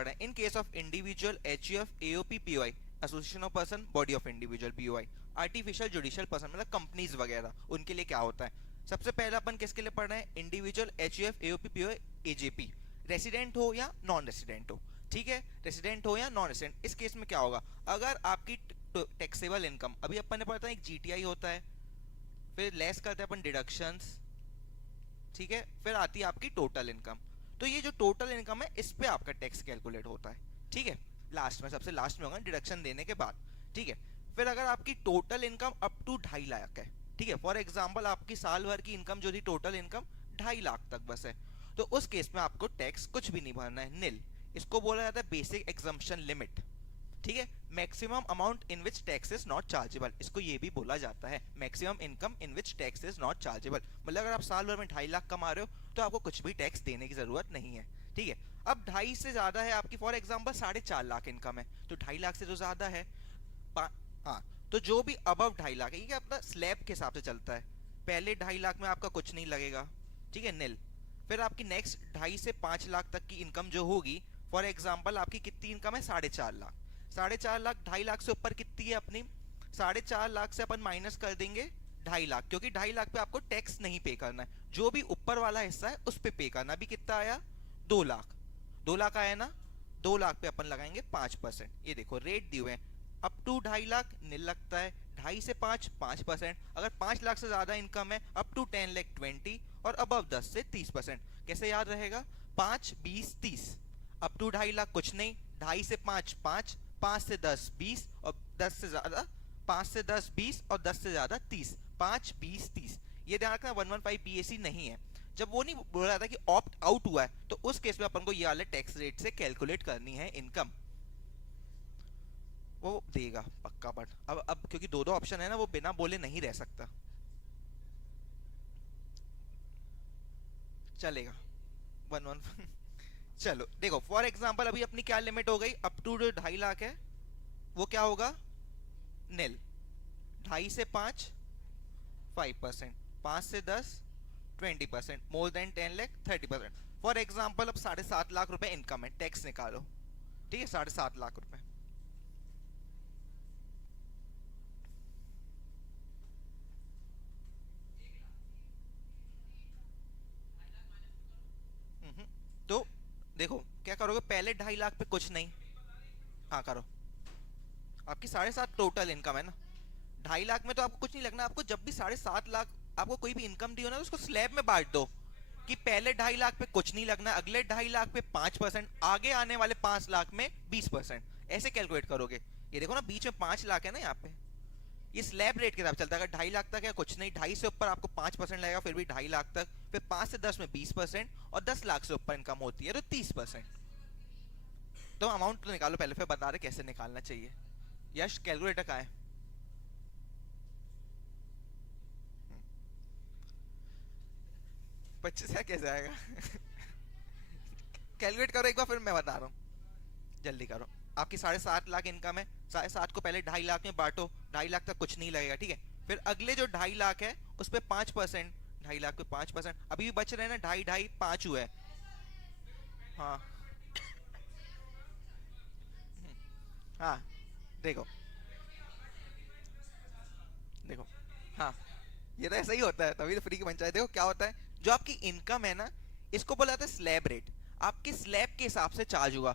पढ़ा है, in case of individual HUF AOP POI, association of person body of individual POI, artificial judicial person मतलब companies वगैरह, उनके लिए क्या होता है। सबसे पहला अपन किसके लिए पढ़ रहे हैं, individual HUF AOP POI AJP, resident हो या नॉन रेसिडेंट हो, ठीक है, रेसिडेंट हो या नॉन रेसिडेंट। इस केस में क्या होगा, अगर आपकी टैक्सेबल इनकम, अभी अपन ने पढ़ा था एक जीटीआई होता है, फिर लेस करते हैं अपन डिडक्शंस, ठीक है, फिर आती है आपकी टोटल इनकम। तो ये जो टोटल इनकम है इस पे आपका टैक्स कैलकुलेट होता है, ठीक है, लास्ट में, सबसे लास्ट में होगा डिडक्शन देने के बाद, ठीक है। फिर अगर आपकी total income up to 2.5 lakh है, ठीक है, फॉर एग्जांपल आपकी साल भर की इनकम जो थी टोटल इनकम 2.5 लाख तक बस है, तो उस केस में आपको टैक्स कुछ भी नहीं भरना है, निल। इसको बोला जाता है बेसिक एग्जम्पशन लिमिट, ठीक है, maximum amount in which tax is not chargeable, इसको ये भी बोला जाता है maximum income in which tax is not chargeable. मतलब अगर आप साल भर में 2.5 लाख कमा रहे हो तो आपको कुछ भी टैक्स देने की जरूरत नहीं है, ठीक है। अब 2.5 से ज्यादा है आपकी, फॉर एग्जांपल 4.5 लाख इनकम है, तो 2.5 लाख से तो ज्यादा है, हाँ, तो जो भी अबव 2.5 लाख है, ये अपना स्लैब के हिसाब से चलता है, पहले 2.5 लाख में आपका कुछ नहीं लगेगा, ठीक है, निल। फिर आपकी नेक्स्ट 2.5 से 5 लाख तक की इनकम जो होगी, फॉर एग्जाम्पल आपकी कितनी इनकम है, 4.5 लाख, 4.5 लाख 2.5 लाख से ऊपर कितनी है अपनी, 4.5 लाख से अपन माइनस कर देंगे 2.5 लाख, क्योंकि 2.5 लाख पे आपको टैक्स नहीं पे करना है, जो भी ऊपर वाला हिस्सा है उस पे करना। अभी कितना आया, 2 लाख, 2 लाख आया ना, 2 लाख पे अपन लगाएंगे 5%, ये देखो रेट दिए हुए हैं, अप टू 2.5 लाख नील लगता है, 2.5 से 5% अगर 5 लाख से ज्यादा इनकम है अप टू 10 लाख 20, और अबव 10 से 30%। कैसे याद रहेगा, 5 20 30, अप टू 2.5 लाख कुछ नहीं, 2.5 से 5 5, 5 से 10 20, और 10 से ज्यादा 5 से 10 20, और 10 से ज्यादा 30, 5 20 30। ये ध्यान रखना 115 बीएसी नहीं है, जब वो नहीं बोल रहा था कि ऑप्ट आउट हुआ है, तो उस केस में अपन को ये वाले टैक्स रेट से कैलकुलेट करनी है इनकम, वो देगा पक्का। बट अब क्योंकि दो दो ऑप्शन है ना, वो बिना बोले नहीं रह सकता, चलेगा 1 1 चलो देखो, फॉर एग्जांपल अभी अपनी क्या लिमिट हो गई, अप टू जो 2.5 लाख है वो क्या होगा, निल, 2.5 से 5 5%, 5 से 10 20%, more than 10 lakh 30%। For example अब 7.5 लाख रुपए इनकम है, टैक्स निकालो, ठीक है, 7.5 लाख रुपए, तो देखो क्या करोगे, पहले 2.5 लाख पे कुछ नहीं, हाँ करो, आपकी 7.5 टोटल इनकम है ना, 2.5 लाख में तो आपको कुछ नहीं लगना, आपको जब भी 7.5 लाख आपको कोई भी इनकम दी हो ना, तो उसको स्लैब में बांट दो, कि पहले 2.5 लाख पे कुछ नहीं लगना, अगले 2.5 लाख पे 5%, आगे आने वाले 5 लाख में 20%, ऐसे कैलकुलेट करोगे। ये देखो ना बीच में 5 लाख है ना यहाँ पे, ये स्लैब रेट के हिसाब चलता है, अगर 2.5 लाख तक है कुछ नहीं, 2.5 से ऊपर आपको 5% लगेगा, फिर भी 2.5 लाख तक, फिर 5 से 10 में 20%, और 10 लाख से ऊपर इनकम होती है तो 30%। तो अमाउंट तो निकालो पहले, फिर बता रहे कैसे निकालना चाहिए। यश कैलकुलेटर कहाँ है, 25 है कैसे आएगा कैलकुलेट करो एक बार, फिर मैं बता रहा हूँ, जल्दी करो। आपकी 7.5 लाख इनकम है, 7.5 को पहले 2.5 लाख में बांटो, 2.5 लाख तक कुछ नहीं लगेगा, ठीक है। फिर अगले जो 2.5 लाख है उस पर 5%, 2.5 लाख पे 5%, अभी भी बच रहे हैं ना, 2.5 हुआ है, हाँ हाँ, देखो देखो, हाँ, ये तो ऐसा ही होता है, तभी तो फ्री की पंचायत। देखो क्या होता है, जो आपकी इनकम है ना, इसको बोला जाता है स्लैब रेट, आपके स्लैब के हिसाब से चार्ज हुआ,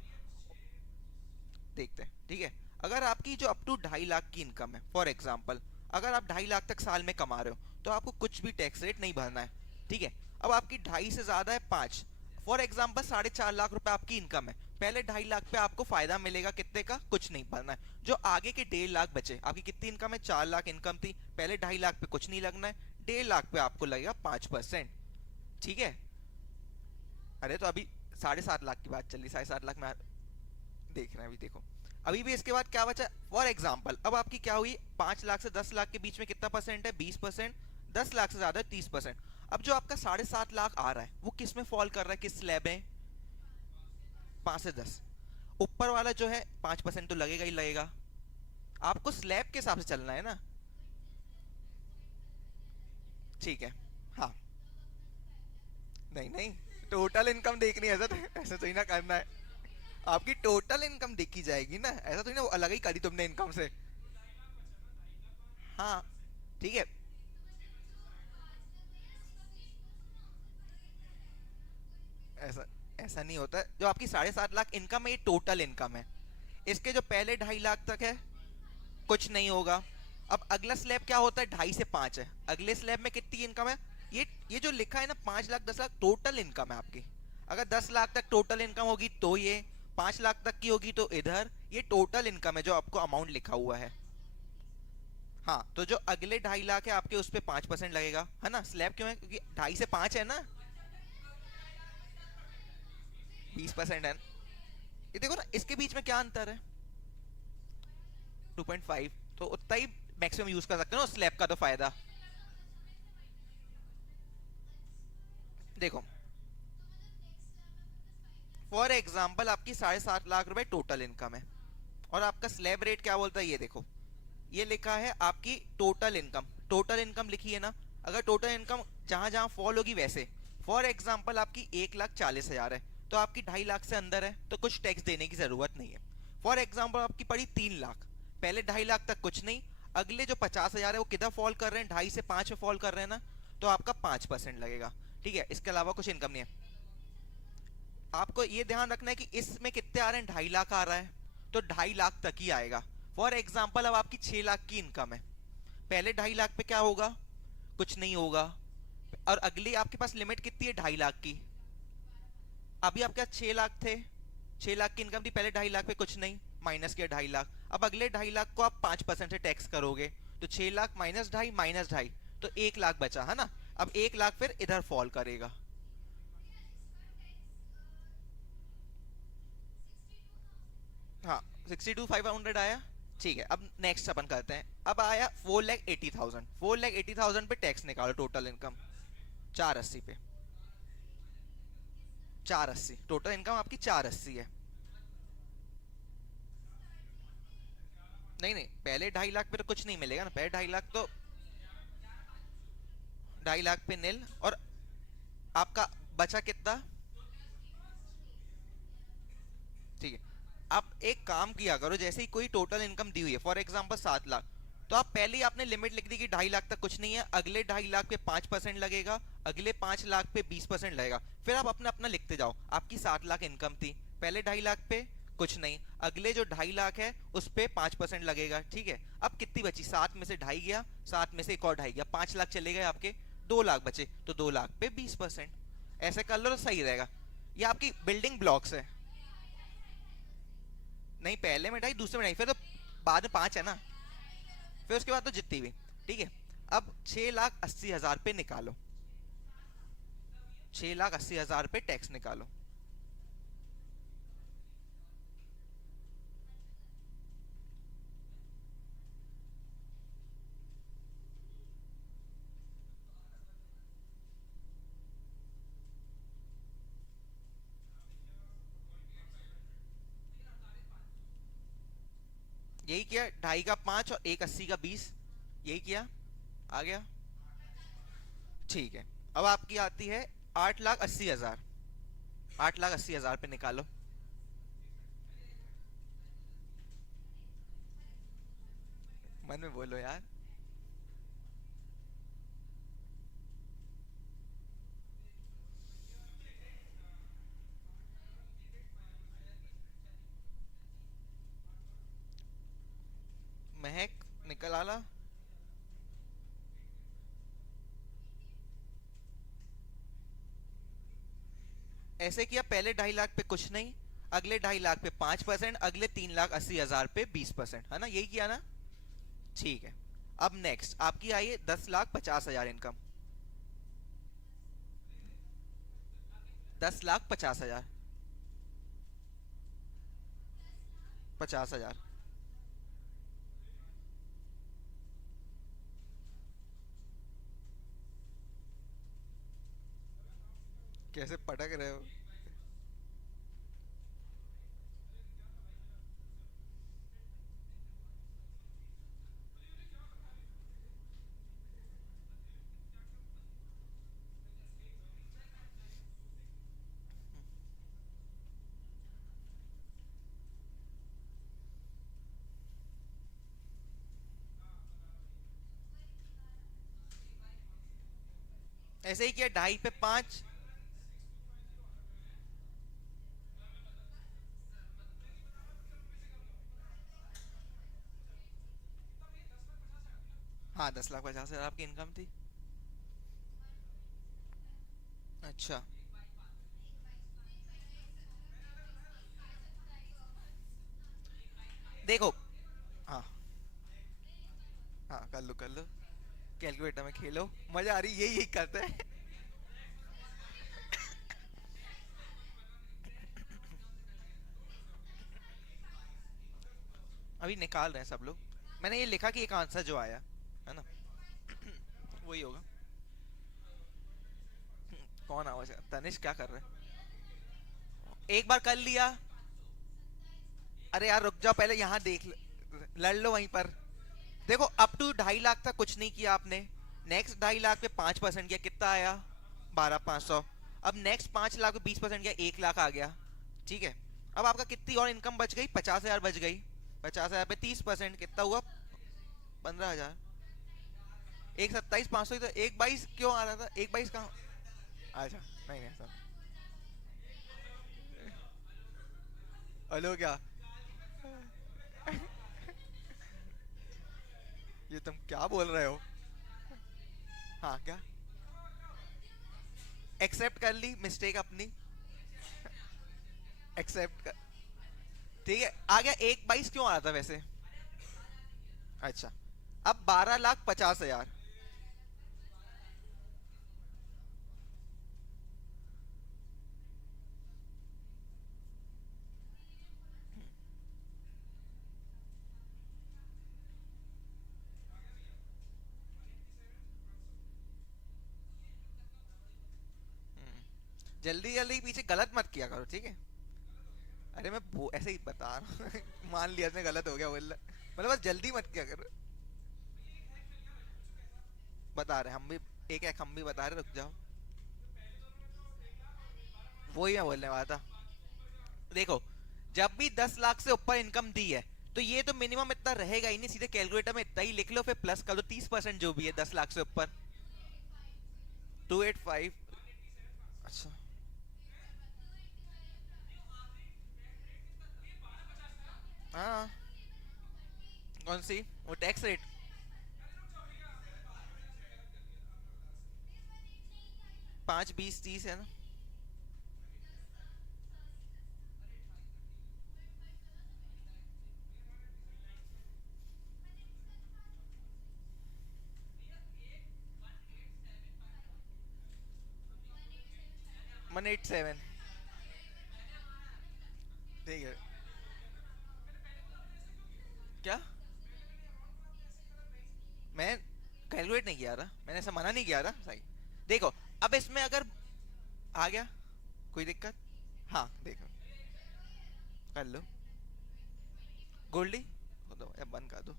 देखते हैं, ठीक है। अगर आपकी जो अप टू 2.5 लाख की इनकम है, फॉर एग्जांपल अगर आप 2.5 लाख तक साल में कमा रहे हो तो आपको कुछ भी टैक्स रेट नहीं भरना है, ठीक है। अब आपकी 2.5 से ज्यादा है 5, फॉर एग्जांपल 4.5 लाख रुपए आपकी इनकम है, पहले 2.5 लाख पे आपको फायदा मिलेगा कितने का, कुछ नहीं भरना है। जो आगे के 1.5 लाख बचे, आपकी कितनी इनकम है, 4 लाख इनकम थी, पहले 2.5 लाख पे कुछ नहीं लगना है, 1.5 लाख पे आपको लगेगा 5%, ठीक है। अरे तो अभी 7.5 लाख की बात चल रही, 7.5 लाख में देख रहे हैं अभी, देखो अभी भी इसके बाद क्या बचा, फॉर एग्जाम्पल अब आपकी क्या हुई, 5 लाख से 10 लाख के बीच में कितना परसेंट है, 20%, 10 लाख से ज्यादा 30%। अब जो आपका 7.5 लाख आ रहा है वो किस में फॉल कर रहा है, किस स्लैब में, 5 से 10, ऊपर वाला जो है 5% तो लगेगा ही लगेगा, आपको स्लैब के हिसाब से चलना है ना, ठीक है, हाँ, नहीं नहीं, टोटल इनकम देखनी है सर ऐसे तो ही ना करना है, आपकी टोटल इनकम देखी जाएगी ना, ऐसा तो नहीं ना वो अलग ही करी तुमने इनकम से। हाँ ठीक है। ऐसा ऐसा नहीं होता है। जो आपकी 7.5 लाख इनकम है ये टोटल इनकम है। इसके जो पहले 2.5 लाख तक है कुछ नहीं होगा। अब अगला स्लैब क्या होता है, 2.5 से 5 है। अगले स्लैब में कितनी इनकम है, ये जो लिखा है ना 5 लाख 10 लाख टोटल इनकम है आपकी। अगर 10 लाख तक टोटल इनकम होगी तो ये, 5 लाख तक की होगी तो इधर, ये टोटल इनकम है जो आपको अमाउंट लिखा हुआ है। हाँ तो जो अगले 2.5 लाख है आपके उस पे 5% लगेगा, है ना। स्लैब क्यों है, क्योंकि 2.5 से 5 है ना। 20% है। ये देखो ना इसके बीच में क्या अंतर है, 2.5, तो उतना ही मैक्सिमम यूज कर सकते हो ना स्लैब का तो फायदा। देखो फॉर एग्जाम्पल आपकी 7.5 लाख रुपए टोटल इनकम है, और आपका स्लैब रेट क्या बोलता है, ये देखो ये लिखा है आपकी टोटल इनकम। टोटल इनकम लिखी है ना, अगर टोटल इनकम जहां जहां फॉल होगी वैसे, फॉर एग्जाम्पल आपकी 1,40,000 है तो आपकी 2.5 लाख से अंदर है तो कुछ टैक्स देने की जरूरत नहीं है। फॉर एग्जाम्पल आपकी पड़ी 3 लाख, पहले 2.5 लाख तक कुछ नहीं, अगले जो 50,000 है वो किधर फॉल कर रहे हैं, 2.5 से 5 में फॉल कर रहे हैं ना, तो आपका 5% लगेगा। ठीक है, इसके अलावा कुछ इनकम नहीं है। आपको ये ध्यान रखना है कि इसमें कितने आ रहे हैं, 2.5 लाख आ रहा है तो 2.5 लाख तक ही आएगा। फॉर एग्जाम्पल अब आपकी 6 लाख की इनकम है, पहले 2.5 लाख पे क्या होगा, कुछ नहीं होगा। और अगली आपके पास लिमिट कितनी है, 2.5 लाख की। अभी आपके पास 6 लाख थे, 6 लाख की इनकम थी, पहले 2.5 लाख पे कुछ नहीं, माइनस किया 2.5 लाख। अब अगले 2.5 लाख को आप 5% से टैक्स करोगे, तो 6 लाख माइनस 2.5 माइनस 2.5, तो 1 लाख बचा है ना। अब 1 लाख फिर इधर फॉल करेगा। हाँ 62,500 आया। ठीक है, अब नेक्स्ट अपन करते हैं। अब आया 4,80,000, 4,80,000 पे टैक्स निकालो टोटल इनकम, 480 पे, 480 टोटल इनकम आपकी 480 है। नहीं नहीं, पहले 2.5 लाख पे तो कुछ नहीं मिलेगा ना, पहले 2.5 लाख तो 2.5 लाख पे नील, और आपका बचा कितना। ठीक है, आप एक काम किया करो, जैसे ही कोई टोटल इनकम दी हुई है फॉर एग्जांपल 7 लाख, तो आप पहले ही आपने लिमिट लिख दी कि 2.5 लाख तक कुछ नहीं है, अगले 2.5 लाख पे 5% लगेगा, अगले 5 लाख पे 20% लगेगा, फिर आप अपना अपना लिखते जाओ। आपकी 7 लाख इनकम थी, पहले 2.5 लाख पे कुछ नहीं, अगले जो 2.5 लाख है उस पे 5% लगेगा। ठीक है, अब कितनी बची, 7 में से 2.5 गया, 7 में से एक और 2.5 गया, 5 लाख चले गए आपके, 2 लाख बचे, तो 2 लाख पे 20%। ऐसे कर लो तो सही रहेगा। ये आपकी बिल्डिंग ब्लॉक्स है। नहीं पहले में 2.5, दूसरे में 2.5, फिर तो बाद में 5 है ना, फिर उसके बाद तो जितनी भी। ठीक है, अब 6,80,000 पे निकालो, 6,80,000 पे टैक्स निकालो। यही किया, 2.5 का 5 और एक 80 का 20, यही किया, आ गया। ठीक है, अब आपकी आती है 8,80,000, 8,80,000 पे निकालो। मन में बोलो यार। महक निकल आला। ऐसे किया, पहले 2.5 लाख पे कुछ नहीं, अगले 2.5 लाख पे 5%, अगले 3,80,000 पे 20%, है ना, यही किया ना। ठीक है, अब नेक्स्ट आपकी आई है 10,50,000 इनकम, 10,50,000, 50,000। कैसे पटक रहे हो। ऐसे ही किया, 2.5 पे 5। हाँ, 10,50,000 आपकी इनकम थी। अच्छा। देखो। हाँ। हाँ, कर लो कर लो। कैलकुलेटर में खेलो, मजा आ रही, यही यही करते हैं। अभी निकाल रहे हैं सब लोग। मैंने ये लिखा कि एक आंसर जो आया है ना, वही होगा। कौन आवाज है? तनिष क्या कर रहे हैं? एक बार कर लिया। अरे यार रुक जाओ, पहले यहाँ देख लड़ लो वहीं पर। देखो, अप टू 2.5 लाख तक कुछ नहीं किया आपने। नेक्स्ट 2.5 लाख पे 5% किया, कितना आया? 12,500। अब नेक्स्ट 5 लाख पे 20% किया, 1 लाख आ गया। ठीक है। अब आपका कितनी और इनकम बच गई? 50,000 बच गई। 50,000 पे 30% कितना हुआ? 15,000। एक 27,500 तो एक 22 क्यों आ रहा था? एक 22 कहाँ? अच्छा। नहीं नहीं सब। हेलो क्या? ये तुम क्या बोल रहे हो? हाँ क्या? एक्सेप्ट कर ली मिस्टेक अपनी। एक्सेप्ट कर। ठीक है, आ गया। एक 22 क्यों आ रहा था वैसे? अच्छा। अब 12,50,000। जल्दी जल्दी पीछे गलत मत किया करो, ठीक है? अरे मैं वो ऐसे ही बता रहा हूँ। मान लिया इसने गलत हो गया बोल मतलब बस जल्दी मत किया करो। बता रहे हम भी। एक एक हम भी बता रहे, रुक जाओ। वही मैं बोलने वाला था। देखो, जब भी 10 लाख से ऊपर इनकम दी है, तो ये तो मिनिमम इतना रहेगा ही नहीं, सीधे कैलकुलेटर में इतना ही लिख लो, फिर प्लस कर दो 30% जो भी है 10 लाख से ऊपर। 285। अच्छा। हाँ। कौन सी? वो टैक्स रेट? 5, 20, 30 है ना? वन एट सेवन ठीक है। क्या? मैं कैलकुलेट नहीं किया था, मैंने ऐसा मना नहीं किया था सही। देखो, अब इसमें अगर आ गया, कोई दिक्कत? हाँ देखो, कर लो। गोल्डी हो दो या बंद कर दो।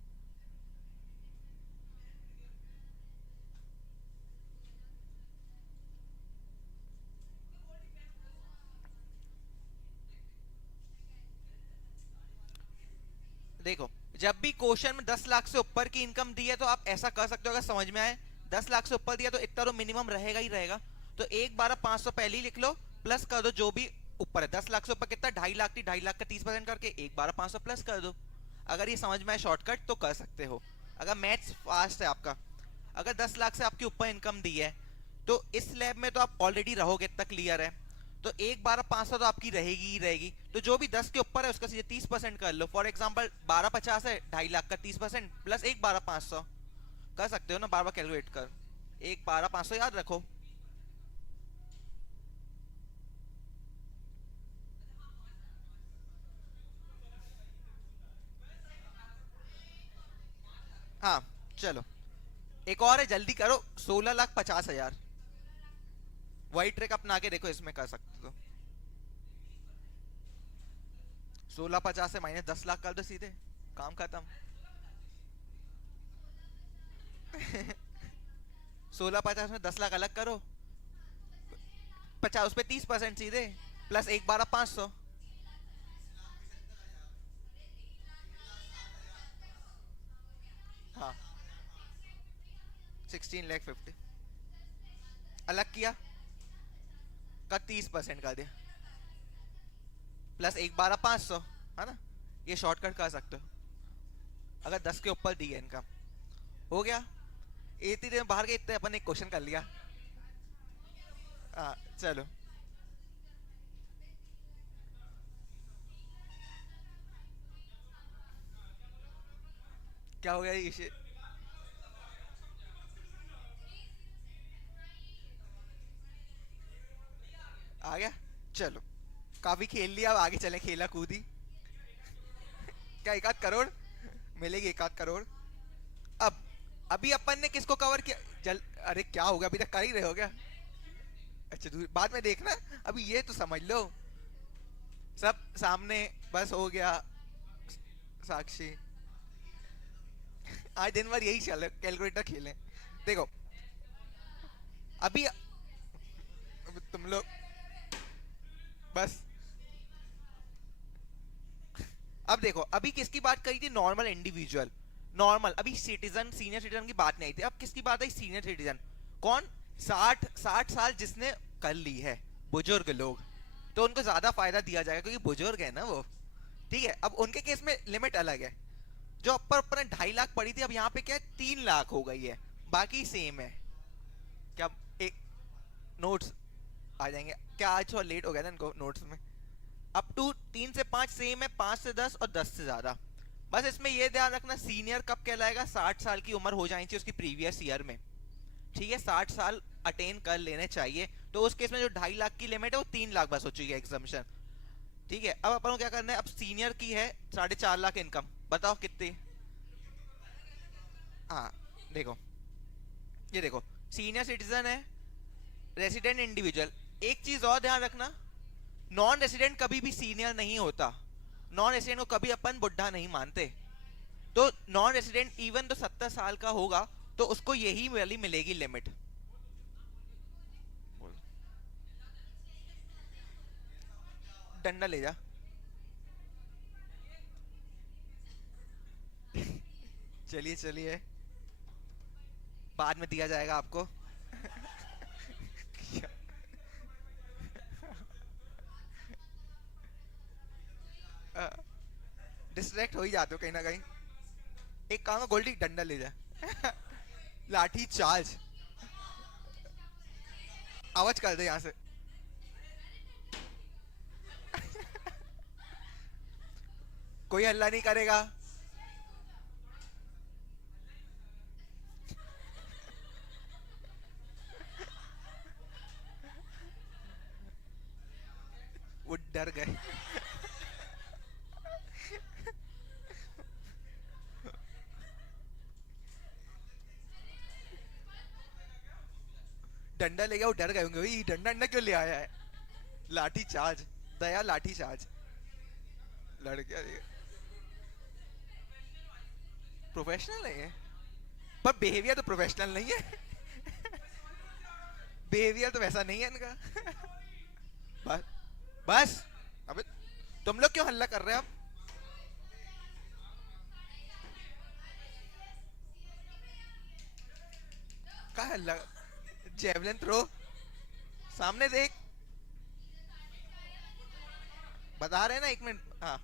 देखो, जब भी क्वेश्चन में 10 लाख से ऊपर की इनकम दी है, तो आप ऐसा कर सकते हो, अगर समझ में आए। 10 लाख से ऊपर दिया तो इतना तो मिनिमम रहेगा ही रहेगा। तो 1,12,500 पहले ही लिख लो। प्लस कर दो जो भी ऊपर है। 10 लाख से ऊपर कितना? 2.5 लाख थी, 2.5 लाख का 30% करके 1,12,500 प्लस कर दो। अगर ये समझ में आए शॉर्टकट तो कर सकते हो। अगर मैथ्स फास्ट है आपका। अगर 10 लाख से आपकी ऊपर इनकम दी है, तो इस लैब में तो आप ऑलरेडी रहोगे, इतना क्लियर है। तो 1,12,500 तो आपकी रहेगी ही रहेगी। तो जो भी 10 के ऊपर है उसका सीधे 30% कर लो। फॉर एग्जाम्पल 12,50 है, 2.5 लाख का 30% प्लस 1,12,500। कर सकते हो ना, बार बार कैलकुलेट कर। 1,12,500 याद रखो। हाँ। चलो, एक और है, जल्दी करो। 16,50,000। वही ट्रिक अपना के देखो, इसमें कर सकते हो। 16,50 से -10 लाख कर दो सीधे, काम खत्म। 16,50 में 10 लाख अलग करो। 50 उस पे 30% सीधे, प्लस 1,12,500। हाँ। 16,50,000। अलग किया का 30% कर दिया, प्लस एक 12,500, है ना, ये शॉर्टकट कर सकते हो अगर 10 के ऊपर दी है इनकम। हो गया, इतनी देर में बाहर के इतने अपन ने क्वेश्चन कर लिया। हाँ चलो, क्या हो गया ये, आ गया। चलो, काफी खेल लिया, अब आगे चले, खेला कूदी। क्या एक आध करोड़ मिलेगी, एक आध करोड़। अब अभी अपन ने किसको कवर किया, जल, अरे क्या होगा, अभी तक कर ही रहे हो क्या? अच्छा बाद में देखना, अभी ये तो समझ लो, सब सामने, बस हो गया। साक्षी, आज दिन भर यही चल, कैलकुलेटर खेलें। देखो अभी तुम लोग बस, अब देखो अभी किसकी बात करी थी, नॉर्मल इंडिविजुअल, नॉर्मल, अभी सिटीजन सीनियर सिटीजन की बात नहीं आई थी, अब किसकी बात आई, सीनियर सिटीजन। कौन, 60 साल जिसने कर ली है, बुजुर्ग लोग, तो उनको ज्यादा फायदा दिया जाएगा क्योंकि बुजुर्ग है ना वो। ठीक है, अब उनके केस में लिमिट अलग है, जो अपर ऊपर 2.5 लाख पड़ी थी, अब यहाँ पे क्या है, 3 लाख हो गई है, बाकी सेम है। क्या, एक नोट्स आ जाएंगे क्या, आज थोड़ा लेट हो गया था इनको नोट्स में। अप टू 3 से 5 सेम है, 5 से 10 और 10 से ज्यादा। बस इसमें यह ध्यान रखना, सीनियर कब कहलाएगा, 60 साल की उम्र हो जानी चाहिए उसकी प्रीवियस ईयर में। ठीक है, 60 साल अटेन कर लेने चाहिए, तो उस केस में जो 2.5 लाख की लिमिट है वो 3 लाख बस हो चुकी है एग्जाम्शन। ठीक है, अब अपन को क्या करना है, अब सीनियर की है 4.5 लाख इनकम, बताओ कितनी। हाँ देखो, ये देखो, सीनियर सिटीजन है, रेसिडेंट इंडिविजुअल। एक चीज और ध्यान रखना, नॉन रेसिडेंट कभी भी सीनियर नहीं होता, नॉन रेसिडेंट को कभी अपन बुढ़ा नहीं मानते। तो नॉन रेसिडेंट इवन तो 70 साल का होगा तो उसको यही वाली मिलेगी लिमिट। डंडा ले जा। चलिए चलिए, बाद में दिया जाएगा आपको। डिस्ट्रैक्ट हो ही जाते हो कहीं ना कहीं। एक काम है, गोल्डी डंडा ले जा। लाठी चार्ज, आवाज कर दे यहाँ से। कोई हल्ला नहीं करेगा। वो डर गए। डंडा ले गया, वो डर गए होंगे, भाई डंडा डंडा क्यों ले आया है। लाठी चार्ज, दया लाठी चार्ज। लड़कियां प्रोफेशनल नहीं है, पर बिहेवियर तो प्रोफेशनल नहीं है। बिहेवियर तो वैसा नहीं है इनका। बस बस, अबे तुम लोग क्यों हल्ला कर रहे हो अब। का हल्ला, जेवलिन थ्रो, सामने देख, बता रहे हैं ना, 1 मिनट। हाँ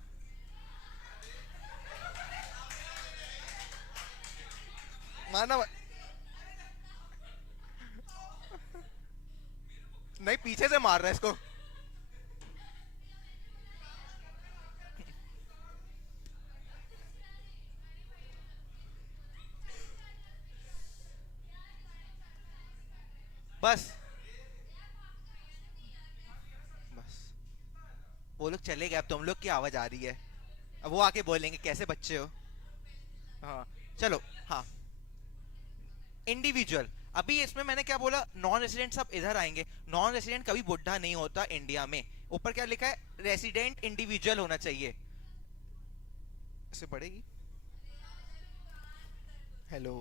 माना, नहीं पीछे से मार रहा है इसको। बस बस, वो लोग चले गए, अब तुम लोग की आवाज आ रही है, अब वो आके बोलेंगे कैसे बच्चे हो। हाँ चलो। हाँ, इंडिविजुअल, अभी इसमें मैंने क्या बोला, नॉन रेसिडेंट सब इधर आएंगे। नॉन रेसिडेंट कभी बुढ़ा नहीं होता इंडिया में, ऊपर क्या लिखा है, रेसिडेंट इंडिविजुअल होना चाहिए। इसे पढ़ेगी, हेलो,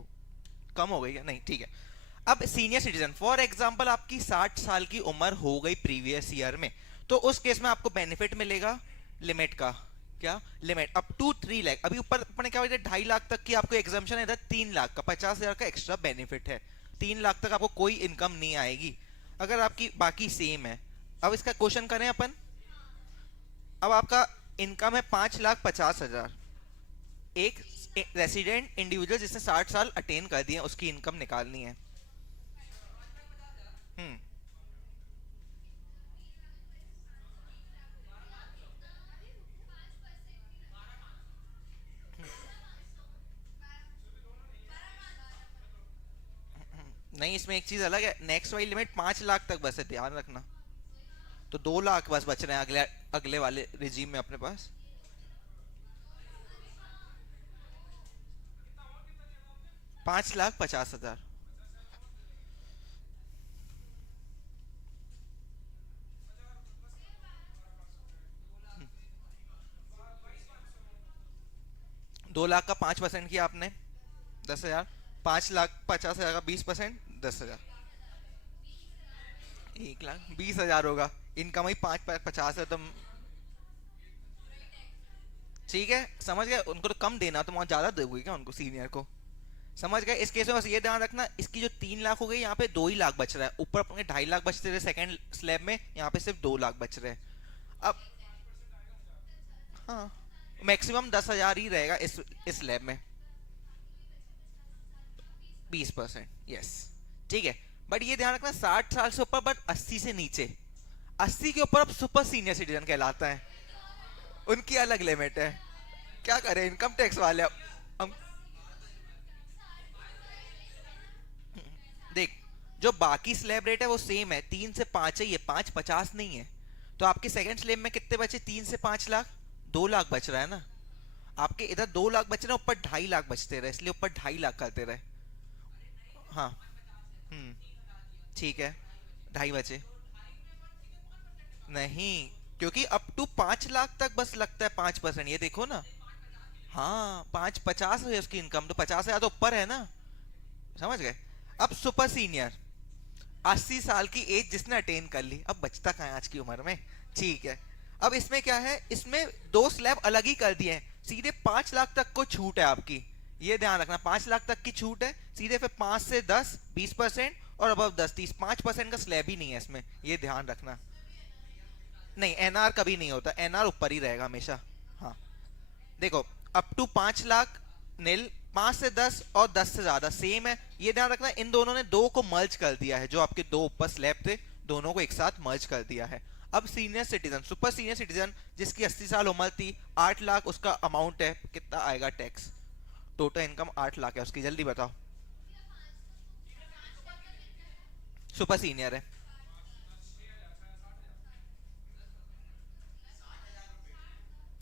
कम हो गई क्या, नहीं ठीक है। अब सीनियर सिटीजन, फॉर एग्जांपल आपकी 60 साल की उम्र हो गई प्रीवियस ईयर में, तो उस केस में आपको बेनिफिट मिलेगा लिमिट का। क्या लिमिट, अप टू 3 लाख। अभी ऊपर अपने क्या बोलते हैं, 2.5 लाख तक की आपको एग्जाम्पशन है, इधर 3 लाख का 50,000 का एक्स्ट्रा बेनिफिट है। 3 लाख तक आपको कोई इनकम नहीं आएगी। अगर आपकी बाकी सेम है, अब इसका क्वेश्चन करें अपन। अब आपका इनकम है 5,50,000, एक रेसिडेंट इंडिविजुअल जिसने 60 साल अटेन कर दिए उसकी इनकम निकालनी है। हम्म नहीं, इसमें एक चीज अलग है, नेक्स्ट वाली लिमिट 5 लाख तक बस है, ध्यान रखना। तो 2 लाख बस बच रहे हैं अगले अगले वाले रिजीम में अपने पास। 5,50,000। 2 लाख का 5% किया आपने, 10,000। 5,50,000 का 20%, 10,000। 1,20,000 होगा। इनकम ही 5,50 है तो ठीक है, समझ गए। उनको तो कम देना, तो वहां ज्यादा दोगे क्या उनको, सीनियर को? समझ गए। इस केस में बस ये ध्यान रखना, इसकी जो 3 लाख हो गई, यहाँ पे 2 ही लाख बच रहा है। ऊपर अपने 2.5 लाख बचते रहे सेकंड स्लैब में, यहाँ पे सिर्फ 2 लाख बच रहे हैं। अब हाँ, मैक्सिमम 10,000 ही रहेगा इस स्लैब में। 20%, यस, ठीक है। बट ये ध्यान रखना, 60 साल से ऊपर, बट 80 से नीचे। 80 के ऊपर अब सुपर सीनियर सिटीजन कहलाता है, उनकी अलग लिमिट है। क्या करें इनकम टैक्स वाले अब हम। देख, जो बाकी स्लैब रेट है वो सेम है, 3 से 5 है, ये 5,50 नहीं है। तो आपके सेकंड स्लैब में कितने बचे, 3 से 5 लाख, 2 लाख बच रहा है ना। आपके इधर 2 लाख बच रहे हैं, ऊपर 2.5 लाख बचते रहे, इसलिए ऊपर 2.5 लाख करते रहे। हाँ। हम्म ठीक है, 2.5 बचे। नहीं, क्योंकि अप टू 5 लाख तक बस लगता है 5%, ये देखो ना। हाँ, 5,50 है उसकी इनकम, तो 50,000 तो ऊपर है ना। समझ गए। अब सुपर सीनियर, 80 साल की एज जिसने अटेन कर ली, अब बचता कहाँ है आज की उम्र में। ठीक है। अब इसमें क्या है, इसमें 2 स्लैब अलग ही कर दिए हैं, सीधे 5 लाख तक को छूट है आपकी। ये ध्यान रखना, 5 लाख तक की छूट है सीधे, फिर 5 से 10 20%, और अब 10 30 5% का स्लैब ही नहीं है इसमें, ये ध्यान रखना। नहीं, एनआर कभी नहीं होता, एनआर ऊपर ही रहेगा हमेशा। हाँ, देखो, अप टू 5 लाख नील, 5 से 10 और 10 से ज्यादा सेम है। ये ध्यान रखना, इन दोनों ने दो को मर्ज कर दिया है, जो आपके दो ऊपर स्लैब थे दोनों को एक साथ मर्ज कर दिया है। अब senior citizen, super senior citizen जिसकी 80 साल उम्र थी, 8 लाख उसका अमाउंट है, कितना आएगा टैक्स? टोटल इनकम 8 लाख है उसकी, जल्दी बताओ। सुपर सीनियर है।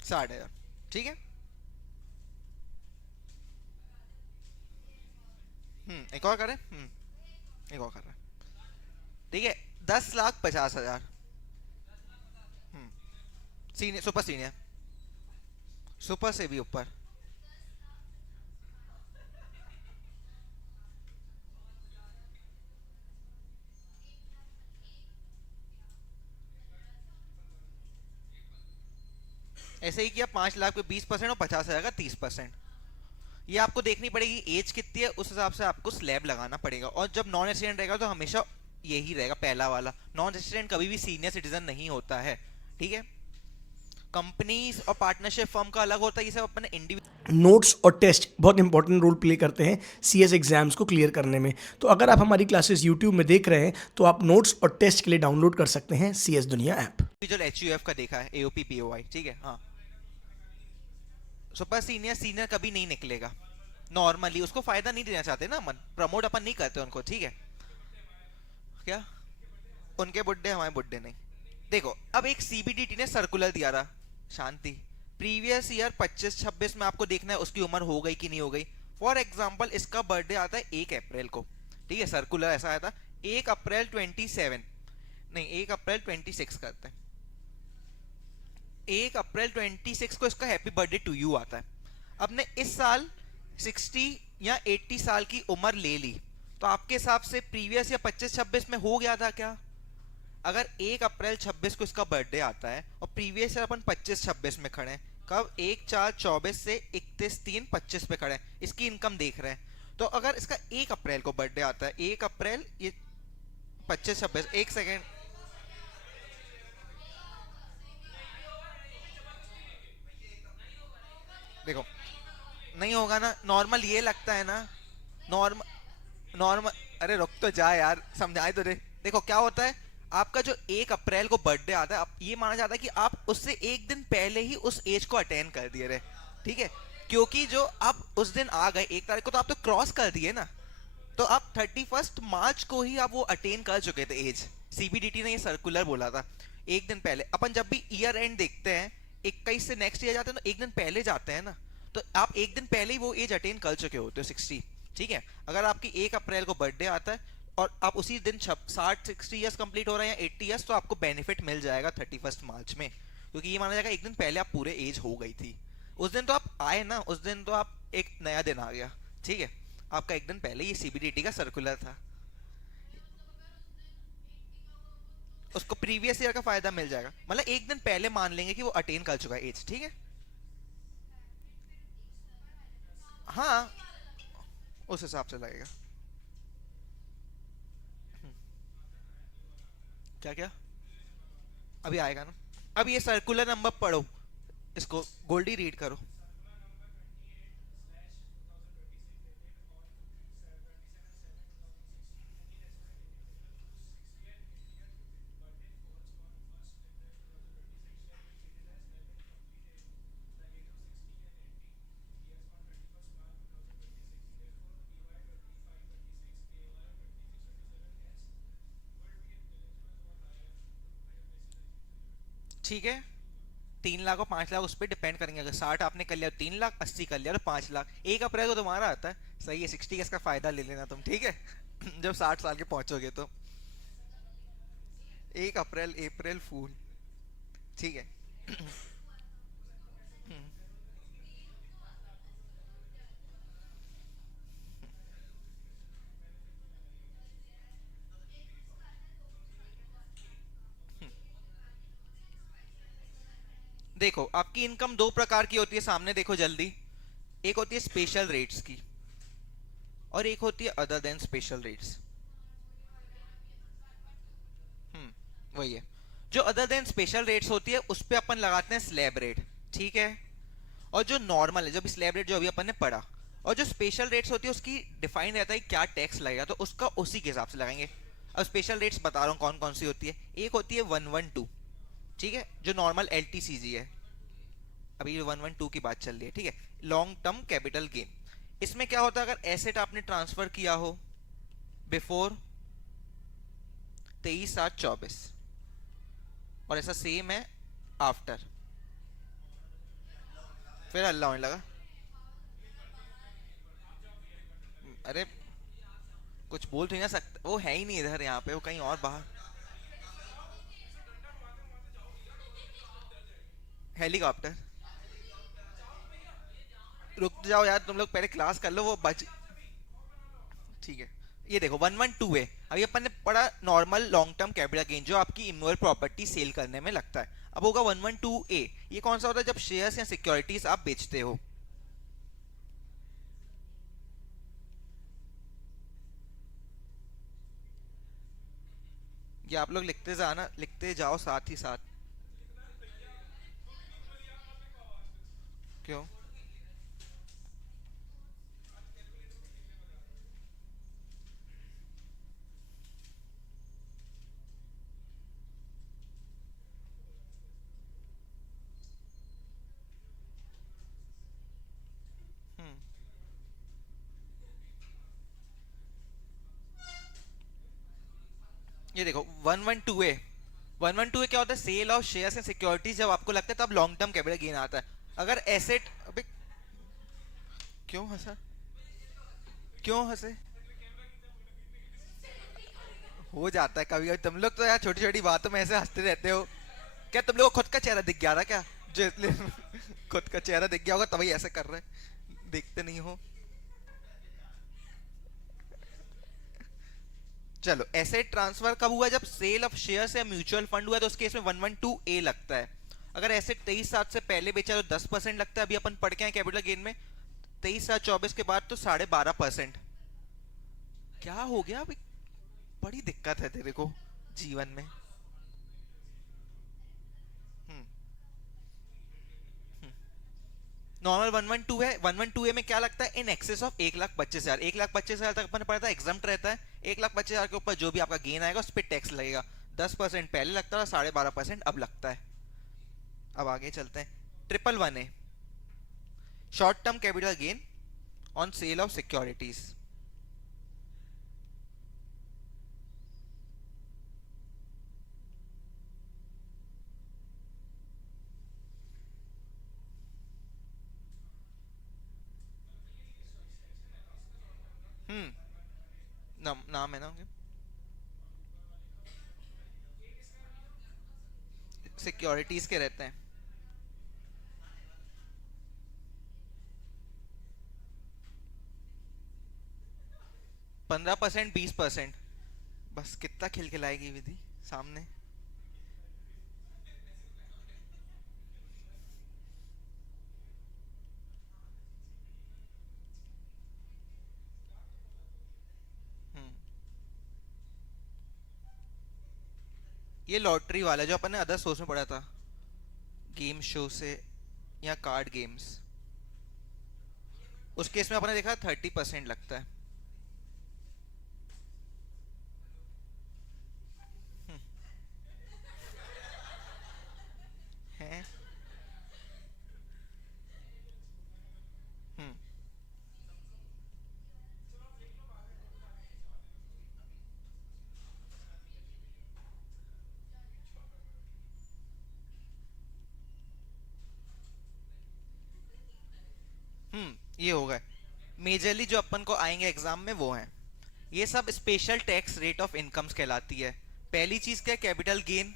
60,000, ठीक है। एक और करें। एक और कर रहे हैं, ठीक है। 10,50,000। सीनियर, सुपर सीनियर, सुपर से भी ऊपर। ऐसे ही किया, 5 लाख पे 20% और 50,000 का 30%। ये आपको देखनी पड़ेगी एज कितनी है, उस हिसाब से आपको स्लैब लगाना पड़ेगा। और जब नॉन रेसिडेंट रहेगा तो हमेशा यही रहेगा, पहला वाला। नॉन रेसिडेंट कभी भी सीनियर सिटीजन नहीं होता है, ठीक है। कंपनीज और पार्टनरशिप फर्म का अलग होता है, ये सब अपने इंडिविजुअल। नोट्स और टेस्ट बहुत इंपॉर्टेंट रोल प्ले करते हैं सीएस एग्जाम्स को क्लियर करने में। तो अगर आप हमारी क्लासेस यूट्यूब में देख रहे हैं तो आप नोट्स और टेस्ट के लिए डाउनलोड कर सकते हैं सीएस दुनिया ऐप। एचयूएफ का देखा है, एओपी पीओआई, ठीक है। हाँ, सुपर सीनियर सीनियर कभी नहीं निकलेगा, नॉर्मली उसको फायदा नहीं देना चाहते ना, मन प्रमोट अपन नहीं करते उनको, ठीक है। क्या? उनके बुड्ढे हमारे बुड्ढे नहीं। देखो, अब एक सीबीडीटी ने सर्कुलर दिया रहा, शांति, प्रीवियस ईयर 25-26 में आपको देखना है उसकी उम्र हो गई कि नहीं हो गई। फॉर एग्जाम्पल, इसका बर्थडे आता है 1 अप्रैल को, ठीक है। सर्कुलर ऐसा आया था, 1 अप्रैल 27, नहीं 1 अप्रैल 26 करते हैं। 1 अप्रैल 26 को इसका हैप्पी बर्थडे टू यू आता है। अब ने इस साल 60 या 80 साल की उम्र ले ली, तो आपके हिसाब से प्रीवियस या 25-26 में हो गया था क्या? अगर 1 अप्रैल 26 को इसका बर्थडे आता है और प्रीवियस ईयर अपन 25-26 में खड़े हैं, कब? 1/4/24 से 31/3/25 पे खड़े हैं, इसकी इनकम देख रहे हैं। तो अगर इसका 1 अप्रैल को बर्थडे आता है, 1 अप्रैल ये 25-26 एक सेकेंड। देखो नहीं होगा ना, नॉर्मल ये लगता है ना। नॉर्मल नॉर्मल अरे रुक तो जा यार, समझाए तो दे। देखो क्या होता है, आपका जो 1 अप्रैल को बर्थडे आता है, ये माना जाता है कि आप उससे एक दिन पहले ही उस एज को अटेन कर दिए रहे, ठीक है। क्योंकि जो आप उस दिन आ गए 1 तारीख को, तो आप तो क्रॉस कर दिए ना। तो आप 31 मार्च को ही आप वो अटेन कर चुके थे एज। सीबीडीटी ने ये सर्कुलर बोला था। एक दिन पहले अपन जब भी ईयर एंड देखते हैं 21 से नेक्स्ट ईयर जाते हैं, तो एक दिन पहले जाते हैं ना। तो आप एक दिन पहले ही वो एज अटेन कर चुके होते हो 60, ठीक है। अगर आपकी 1 अप्रैल को बर्थडे आता है और आप उसी दिन 60 ईयर्स कंप्लीट हो रहे हैं या 80 ईयर्स, तो आपको बेनिफिट मिल जाएगा 31 मार्च में, क्योंकि ये माना जाएगा एक दिन पहले आप पूरे एज हो गई थी। उस दिन तो आप आए ना, उस दिन तो आप एक नया दिन आ गया, ठीक है। आपका एक दिन पहले ये सीबीडीटी का सर्कुलर था, उसको प्रीवियस ईयर का फायदा मिल जाएगा। मतलब एक दिन पहले मान लेंगे कि वो अटेन कर चुका है एज, ठीक है। हाँ, उस हिसाब से लगेगा। क्या क्या अभी आएगा ना। अब ये सर्कुलर नंबर पढ़ो, इसको गोल्डी रीड करो। ठीक है, 3 लाख और 5 लाख उस पर डिपेंड करेंगे। अगर 60 आपने कर लिया तो 3 लाख, 80 कर लिया तो 5 लाख। 1 अप्रैल को तुम्हारा आता है, सही है। 60 का इसका फायदा ले लेना तुम, ठीक है। जब 60 साल के पहुंचोगे तो 1 अप्रैल, अप्रैल फूल, ठीक है। देखो आपकी इनकम दो प्रकार की होती है, सामने देखो जल्दी। एक होती है स्पेशल रेट्स की, और एक होती है अदर देन स्पेशल रेट्स। वही है। जो अदर देन स्पेशल रेट्स होती है उस पे अपन लगाते हैं स्लैब रेट, ठीक है। और जो नॉर्मल है, जब स्लैब रेट जो अभी अपन ने पढ़ा, और जो स्पेशल रेट्स होती है उसकी डिफाइन रहता है क्या टैक्स लगेगा, तो उसका उसी के हिसाब से लगाएंगे। अब स्पेशल रेट्स बता रहा हूँ कौन कौन सी होती है। एक होती है 112, ठीक है, जो नॉर्मल एलटीसीजी है। अभी 112 की बात चल रही है, ठीक है। Long term capital gain. इसमें क्या होता है, अगर एसेट आपने ट्रांसफर किया हो बिफोर 23/7/24, और ऐसा सेम है आफ्टर, फिर अल्लाह होने लगा। अरे कुछ बोल तो नहीं ना सकता, वो है ही नहीं इधर, यहाँ पे वो कहीं और बाहर। हेलीकॉप्टर। रुक जाओ यार, तुम लोग पहले क्लास कर लो, वो बच। ठीक है, ये देखो 112 है। अभी अपन ने पढ़ा normal long term capital gain, जो आपकी इमूवेबल प्रॉपर्टी सेल करने में लगता है। अब होगा 112A। ये कौन सा होता है, जब शेयर्स या सिक्योरिटीज आप बेचते हो। ये आप लोग लिखते जाना, लिखते जाओ साथ ही साथ। क्यों? हम्म ये देखो 112A। 112A क्या होता है, sale of shares and securities. जब आपको लगता है तब लॉन्ग टर्म कैपिटल गेन आता है। अगर एसेट, अबे क्यों हंसा, क्यों हंसे। हो जाता है कभी कभी, तुम लोग तो यार छोटी छोटी बातों में ऐसे हंसते रहते हो। क्या तुम लोग को खुद का चेहरा दिख गया था क्या, जो इसलिए खुद का चेहरा दिख गया होगा तभी ऐसे कर रहे हैं, देखते नहीं हो। चलो, एसेट ट्रांसफर कब हुआ, जब सेल ऑफ शेयर्स या म्यूचुअल फंड हुआ, तो उस केस में 112A लगता है। अगर एसेट 23/7 से पहले बेचा तो 10% लगता है। अभी अपन पढ़ के हैं कैपिटल गेन में 23/7/24 के बाद तो 12.5%। क्या हो गया अभी, बड़ी दिक्कत है तेरे को जीवन में। हम्म। नॉर्मल 112 है। 112 में क्या लगता है, इन एक्सेस ऑफ 1,25,000। 1,25,000 तक अपन पढ़ता है, एग्जाम रहता है। 1,25,000 के ऊपर जो भी आपका गेन आएगा उस पर टैक्स लगेगा। 10% पहले लगता था, 12.5% अब लगता है। अब आगे चलते हैं। 111 है, short term capital gain on sale of securities. नाम है ना सिक्योरिटीज के रहते हैं। 15%, 20%। बस कितना खिलखिलाएगी विधि सामने। हम्म। ये लॉटरी वाला जो अपन ने अदर सोर्स में पढ़ा था, गेम शो से या कार्ड गेम्स, उस केस में अपन ने देखा 30% लगता है। हम्म, है। हम्म। ये होगा। मेजरली जो अपन को आएंगे एग्जाम में वो हैं। ये सब special tax rate of incomes कहलाती है। पहली चीज क्या है, कैपिटल गेन।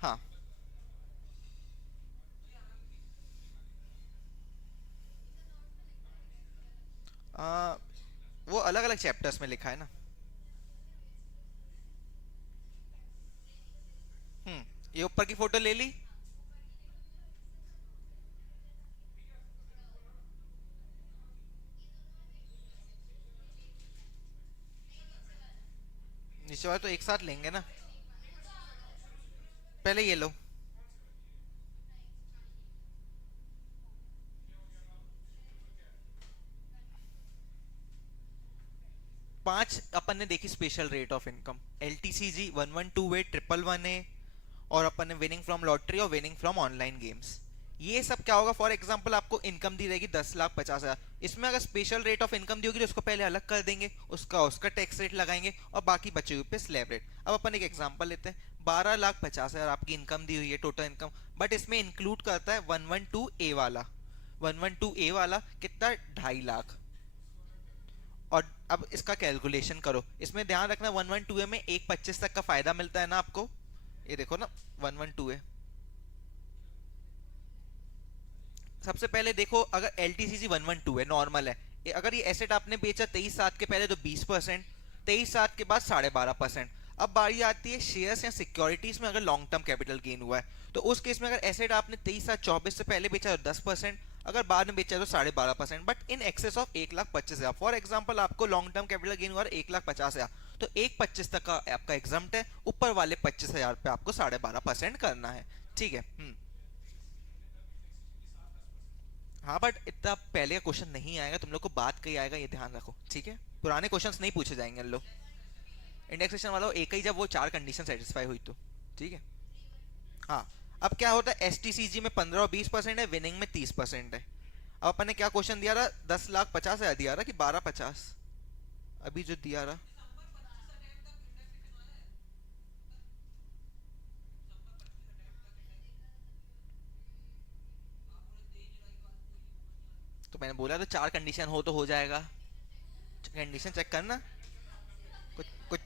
हाँ। आ, वो अलग अलग चैप्टर्स में लिखा है ना। ये ऊपर की फोटो ले ली। नीचे वाला तो एक साथ लेंगे ना। पहले ये लो। 5 अपन ने देखी special rate of income, LTCG, 112A, 111A, और अपन ने विनिंग फ्रॉम लॉटरी और विनिंग फ्रॉम ऑनलाइन गेम्स। ये सब क्या होगा, फॉर एग्जांपल आपको इनकम दी रहेगी 10,50,000। इसमें अगर स्पेशल रेट ऑफ इनकम दी होगी तो उसको पहले अलग कर देंगे, उसका उसका टैक्स रेट लगाएंगे और बाकी बचे हुए पे स्लैब रेट। अब अपन एक एग्जांपल लेते हैं। 12,50,000 आपकी इनकम दी हुई है, टोटल इनकम, बट इसमें इंक्लूड करता है 112A वाला। 112A वाला कितना, 2.5 लाख। और अब इसका कैलकुलेशन करो। इसमें ध्यान रखना 112A में 1,25 तक का फायदा मिलता है ना आपको। ये देखो ना 112A। सबसे पहले देखो, अगर LTCC 112 है, नॉर्मल है, अगर ये एसेट आपने बेचा 23/7 के पहले तो 20%, 23/7 के बाद 12.5%। अब बारी आती है शेयर्स या सिक्योरिटीज में, अगर लॉन्ग टर्म कैपिटल गेन हुआ है तो उस केस में अगर एसेट आपने 23/7/24 से पहले बेचा तो 10%, अगर बाद में बेचा तो 12.5%, but in excess of 1,25,000। For example आपको लॉन्ग टर्म कैपिटल गेन हुआ 1,50,000, तो 1,25 तक का आपका एग्जाम्प्ट है, ऊपर वाले 25,000 पे आपको 12.5% करना है। ठीक है। हाँ बट इतना पहले का क्वेश्चन नहीं आएगा, तुम लोग को बात कही आएगा, ये ध्यान रखो, ठीक है। पुराने क्वेश्चंस नहीं पूछे जाएंगे इन लोग। इंडेक्सेशन वाला एक ही, जब वो 4 कंडीशन सेटिस्फाई हुई तो। ठीक है। हाँ। अब क्या होता है, STCG में 15 और 20% है, विनिंग में 30% है। अब अपन ने क्या क्वेश्चन दिया रहा, 10,50,000 दिया रहा कि 12,50, अभी जो दिया रहा। तो मैंने बोला तो 4 कंडीशन हो तो हो जाएगा। कंडीशन चेक करना, कुछ कुछ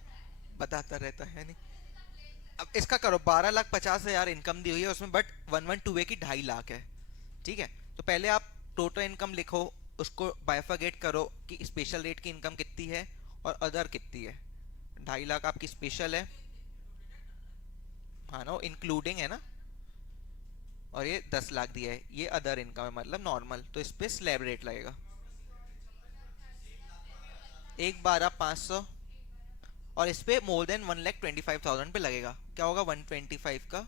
बताता रहता है नहीं। अब इसका करो, 12,50,000 इनकम दी हुई है उसमें, बट 112A की 2.5 लाख है। ठीक है। तो पहले आप टोटल इनकम लिखो, उसको बाइफरगेट करो कि स्पेशल रेट की इनकम कितनी है और अदर कितनी है। 2.5 लाख आपकी स्पेशल है। हाँ ना, इंक्लूडिंग है ना। और ये 10 लाख दिया है, ये अदर इनकम है, मतलब नॉर्मल, तो इस पे स्लैब रेट लगेगा। 1,12,500। और इस पे मोर देन 1,25,000 पे लगेगा। क्या होगा 125 का?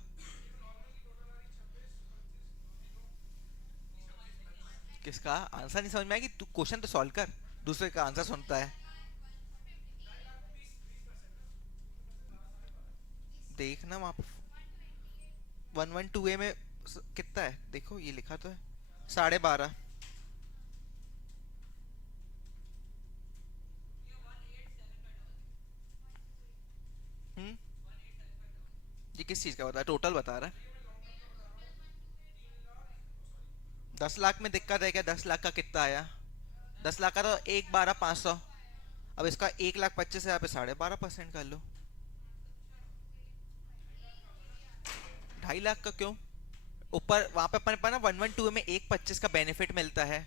किसका आंसर नहीं समझ में आया कि तू क्वेश्चन तो सॉल्व कर, दूसरे का आंसर सुनता है। देखना वहां पे 112A में कितना है, देखो ये लिखा तो है 12.5। हम्म, ये किस चीज का बता, टोटल बता रहा है? 10 लाख में दिक्कत है क्या? 10 लाख का कितना आया? 10 लाख का तो 1,12,500। अब इसका 1,25,000 पे 12.5% कर लो। 2.5 लाख का क्यों? ऊपर वहां पे अपन पर ना 112 में 1,25 का बेनिफिट मिलता है।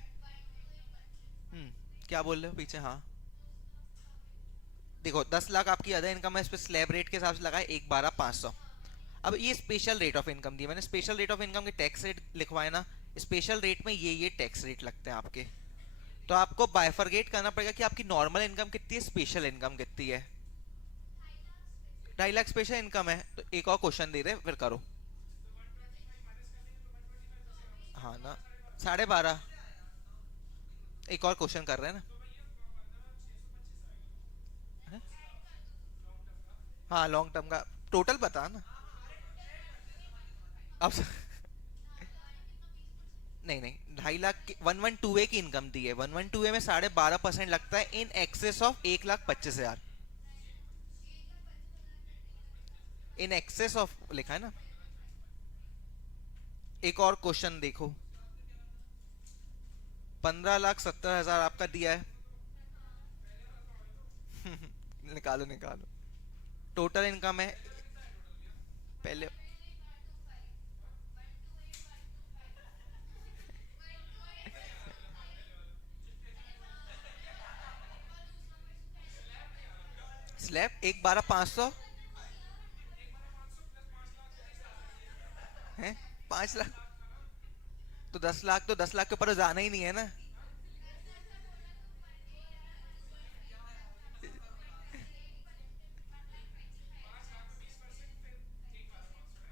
क्या बोल रहे हो पीछे? हाँ देखो 10 लाख आपकी अदर इनकम है, इस पे स्लैब रेट के हिसाब से लगा है 1,12,500। अब ये स्पेशल रेट ऑफ इनकम दी मैंने, स्पेशल रेट ऑफ इनकम के टैक्स रेट लिखवाए ना, स्पेशल रेट में ये टैक्स रेट लगते हैं आपके। तो आपको बाइफरगेट करना पड़ेगा कि आपकी नॉर्मल इनकम कितनी है, स्पेशल इनकम कितनी है। 2.5 लाख स्पेशल इनकम है, तो एक और क्वेश्चन दे रहे फिर करो। हाँ ना, 12.5। एक और क्वेश्चन कर रहे हैं ना। है? हाँ लॉन्ग टर्म का टोटल बता ना। अब नहीं नहीं, 2.5 लाख की 112A की इनकम दी है, 112A में 12.5% लगता है in excess of 1,25,000। In excess of लिखा है ना। एक और क्वेश्चन देखो, 15,70,000 आपका दिया है। निकालो निकालो, टोटल इनकम है पहले। स्लैब 1,12,500 है, 5 लाख। तो 10 लाख, तो 10 लाख के ऊपर तो जाना ही नहीं है ना।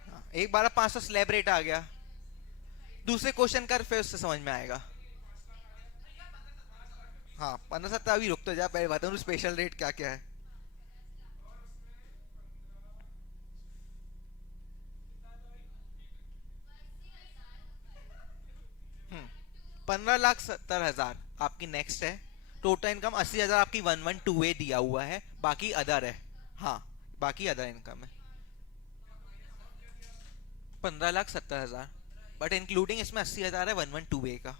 हाँ, 1,12,500 स्लैब रेट आ गया। दूसरे क्वेश्चन कर, फिर उससे समझ में आएगा। हाँ 15,70 अभी रुक तो जा, पहले बताऊँ स्पेशल रेट क्या क्या है। 15,70,000 आपकी नेक्स्ट है। टोटल इनकम 80,000 आपकी 112A दिया हुआ है, बाकी अदर है। हाँ बाकी अदर इनकम है 15,70,000, बट इंक्लूडिंग इसमें 80,000 है 112A का।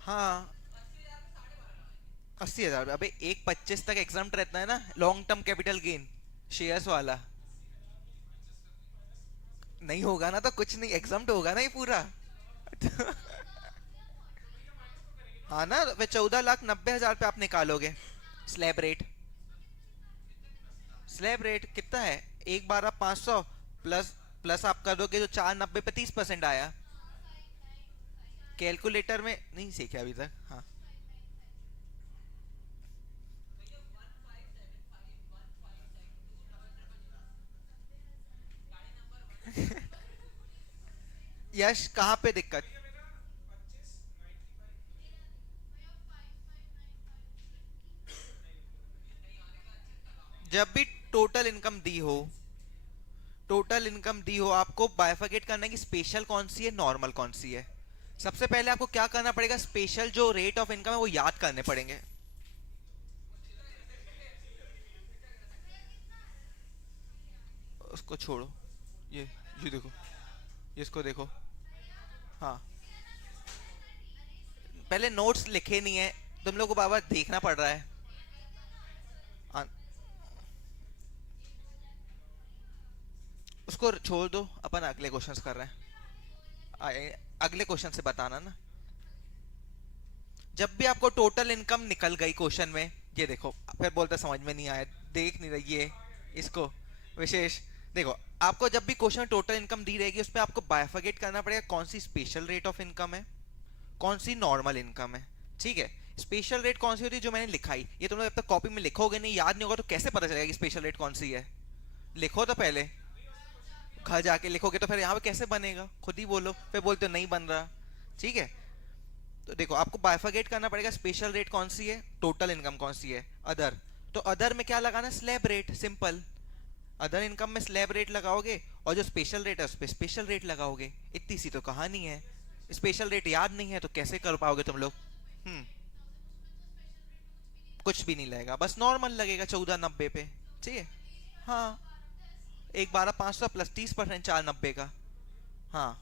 हाँ 80,000। अबे 1,25 तक एग्जाम रहता है ना, long term capital gain shares वाला। नहीं होगा ना तो कुछ नहीं, एग्जाम तो होगा ना ये पूरा। हाँ ना, वे 14,90,000 पे आप निकालोगे स्लैब रेट। स्लैब रेट कितना है? 1,12,500 प्लस प्लस आप कर दोगे जो 4,90 पे 30% आया। कैलकुलेटर में नहीं सीखे अभी तक। हाँ यश कहाँ पे दिक्कत? जब भी टोटल इनकम दी हो, टोटल इनकम दी हो, आपको बाइफरकेट करना है कि स्पेशल कौन सी है, नॉर्मल कौन सी है। सबसे पहले आपको क्या करना पड़ेगा, स्पेशल जो रेट ऑफ इनकम है वो याद करने पड़ेंगे। उसको छोड़ो, ये देखो, ये इसको देखो। हाँ पहले नोट्स लिखे नहीं है, तुम लोग को बाबा देखना पड़ रहा है। आ, उसको छोड़ दो, अपन अगले क्वेश्चंस कर रहे हैं। अगले क्वेश्चन से बताना ना। जब भी आपको टोटल इनकम निकल गई क्वेश्चन में, ये देखो फिर बोलते समझ में नहीं आया, देख नहीं रही है इसको विशेष। देखो आपको जब भी क्वेश्चन में टोटल इनकम दी रहेगी, उस पर आपको बाइफरकेट करना पड़ेगा कौन सी स्पेशल रेट ऑफ इनकम है, कौन सी नॉर्मल इनकम है। ठीक है, स्पेशल रेट कौन सी होती है? जो मैंने लिखाई, ये तुम लोग जब तक कॉपी में लिखोगे नहीं, याद नहीं होगा, तो कैसे पता चलेगा कि स्पेशल रेट कौन सी है? लिखो तो पहले, घर जाके लिखोगे तो फिर यहाँ पे कैसे बनेगा? खुद ही बोलो, फिर बोलते हो नहीं बन रहा। ठीक है, तो देखो आपको बाइफरकेट करना पड़ेगा, स्पेशल रेट कौन सी है, टोटल इनकम कौन सी है, अदर। तो अदर में क्या लगाना? Slab rate, simple. Other income में स्लैब रेट लगाओगे, और जो स्पेशल रेट है उस पर स्पेशल रेट लगाओगे। इतनी सी तो कहानी है। स्पेशल रेट याद नहीं है तो कैसे कर पाओगे तुम लोग? हम्म कुछ भी नहीं लगेगा, बस नॉर्मल लगेगा 1490 पे। ठीक है, हाँ। 1,12,500 प्लस 30% 490 का। हाँ,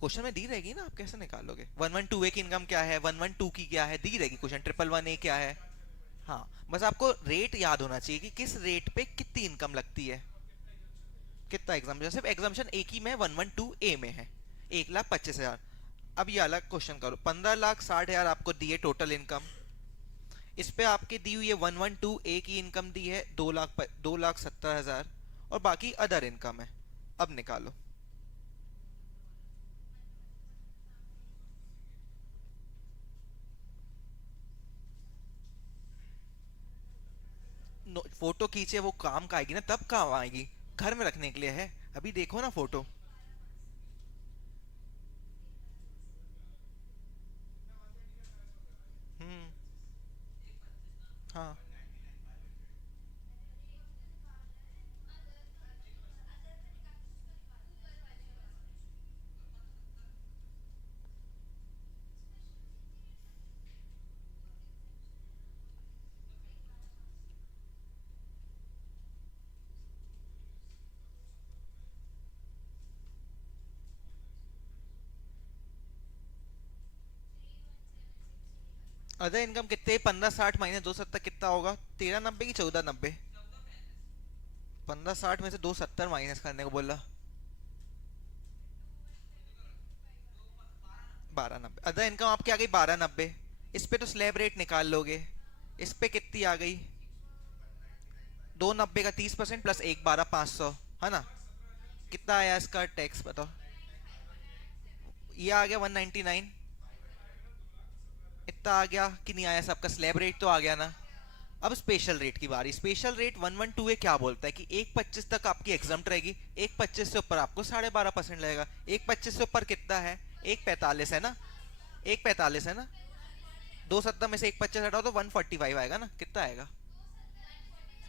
क्वेश्चन में दी रहेगी ना, आप कैसे निकालोगे? 112A की इनकम क्या है, 112 की क्या है, दी रहेगी क्वेश्चन। 111A क्या है? हाँ, बस आपको रेट याद होना चाहिए कि किस रेट पे कितनी इनकम लगती है, कितना एग्जाम्पशन। सिर्फ एग्जाम्पशन एक ही में 112A में है, 1,25,000। अब ये अलग क्वेश्चन करो, 15,60,000 आपको दिए टोटल इनकम, इस पे आपके दी हुई है 112A की इनकम दी है 2,70,000, और बाकी अदर इनकम है। अब निकालो। फोटो खींचे वो काम का आएगी ना, तब काम आएगी, घर में रखने के लिए है। अभी देखो ना फोटो। हम्म हाँ, अदर इनकम कितने? 15,60 माइनस 270 कितना होगा? 1390 की 1490? 15,60 में से 270 माइनस करने को बोला। 1290। अदर इनकम आपकी आ गई 1290। इस पे तो स्लैब रेट निकाल लोगे, इस पे कितनी आ गई? 290 का 30% प्लस 1,12,500, है ना? कितना आया इसका टैक्स बताओ? ये आ गया 199। इतना आ गया कि नहीं आया? सबका स्लैब रेट तो आ गया ना। अब स्पेशल रेट की बारी। स्पेशल रेट 112 क्या बोलता है कि 1,25 तक आपकी एग्जम्प्ट रहेगी, 1,25 से ऊपर आपको 12.5% लगेगा। 1,25 से ऊपर कितना है? 1,45 है ना, 1,45 है ना। 270 में से 1,25 हटाओ तो 145 आएगा ना। कितना आएगा?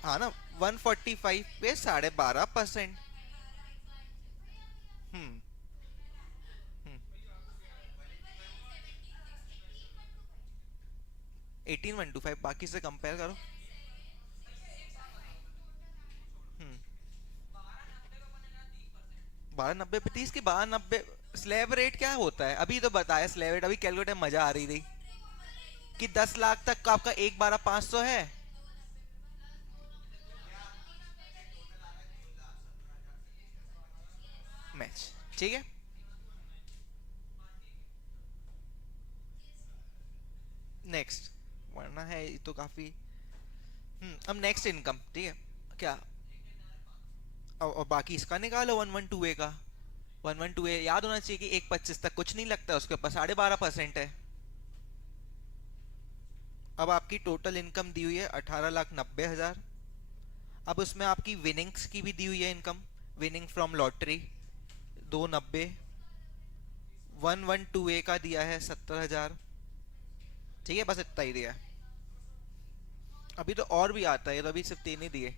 हाँ ना, 145 पे 12.5%। हम्म हम्म 18,125 बाकी से कंपेयर करो। हम्म 1290 पे 30 की 1290। स्लैब रेट क्या होता है अभी तो बताया? स्लैब रेट अभी कैलकुलेटर में मजा आ रही थी कि 10 लाख तक का आपका 1,12,500 है। मैच, ठीक है। नेक्स्ट, वरना है ये तो काफी। अब नेक्स्ट इनकम, ठीक है क्या? और बाकी इसका निकालो 112A का। 112A याद होना चाहिए कि 1,25 तक कुछ नहीं लगता, उसके ऊपर 12.5% है। अब आपकी टोटल इनकम दी हुई है 18,90,000। अब उसमें आपकी विनिंग्स की भी दी हुई है income, winning from lottery 290। 112A का दिया है 70,000। ठीक है, बस इतना ही दिया है। अभी तो और भी आता है, तो अभी सिर्फ तीन ही दिए।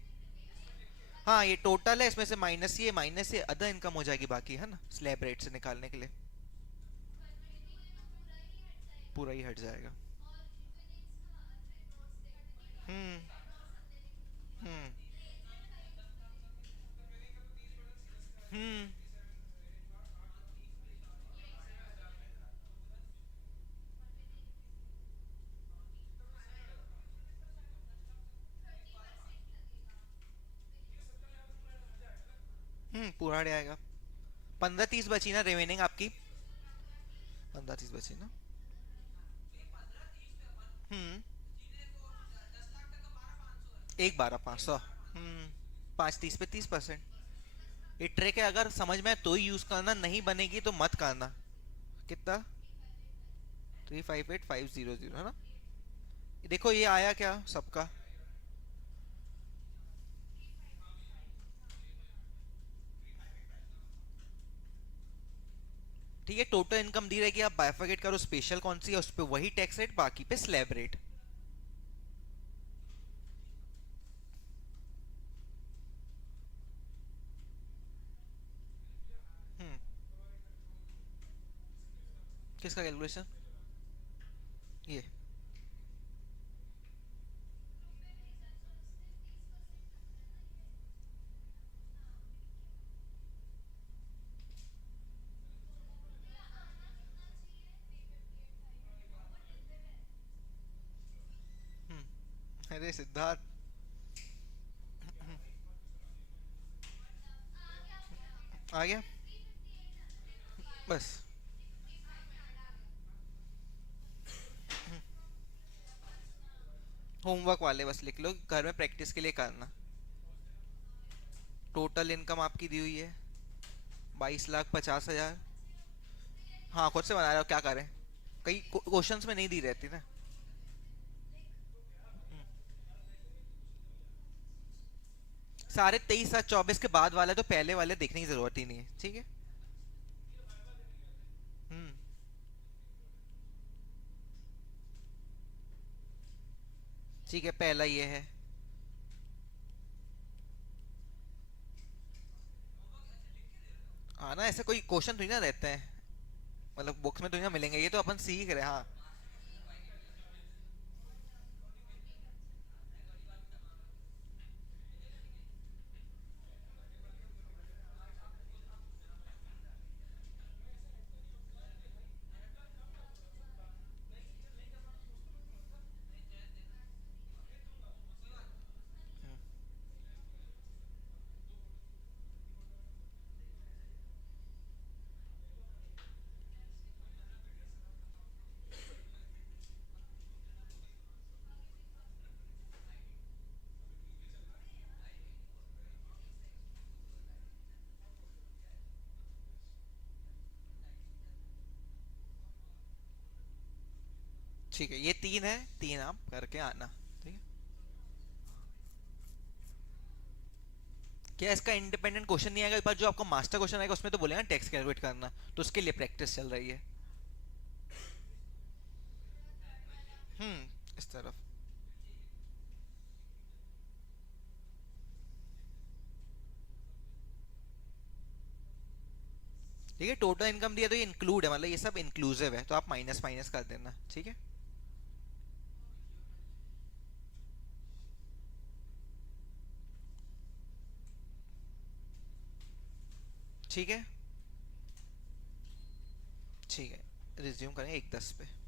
हाँ, ये टोटल है, इसमें से माइनस ये माइनस ये अदर इनकम हो जाएगी बाकी, है ना, स्लैब रेट से निकालने के लिए। पूरा ही हट जाएगा। हम्म हम्म हम्म पूरा हट जाएगा। 15-30 बची ना रिमेनिंग आपकी? 15-30 बची ना। 1,12,500। 5 30 पे 30%। ये ट्रिक है, अगर समझ में आए तो ही यूज करना, नहीं बनेगी तो मत करना। कितना? 358500 है ना। देखो ये आया क्या सबका। ठीक है, टोटल इनकम दी रहेगी, आप बाइफरकेट करो स्पेशल कौन सी है उस पे वही टैक्स रेट, बाकी पे स्लैब रेट। हम्म। किसका कैलकुलेशन? ये। अरे सिद्धार्थ। आ गया। बस। होमवर्क वाले बस लिख लो, घर में प्रैक्टिस के लिए करना। टोटल इनकम आपकी दी हुई है 22,50,000। हाँ खुद से बना रहे हो, क्या करें, कई क्वेश्चंस में नहीं दी रहती ना। सारे 23,724 के बाद वाला तो पहले वाले देखने की जरूरत ही नहीं है, ठीक है। हम्म। ठीक है, पहला ये है। हाँ ना, ऐसे कोई क्वेश्चन थोड़ी ना रहते हैं, मतलब बुक्स में थोड़ी ना मिलेंगे, ये तो अपन सीख रहे हैं। हाँ। ठीक है, ये तीन है, तीन आप करके आना। ठीक है। क्या इसका इंडिपेंडेंट क्वेश्चन नहीं आएगा, पर जो आपको मास्टर क्वेश्चन आएगा उसमें तो बोलेगा टैक्स कैलकुलेट करना, तो उसके लिए प्रैक्टिस चल रही है। इस तरफ। ठीक है, टोटल इनकम दिया तो ये इंक्लूड है, मतलब ये सब इंक्लूसिव है, तो आप माइनस माइनस कर देना, ठीक है। ठीक है। ठीक है, रिज्यूम करेंगे 1:10 पे।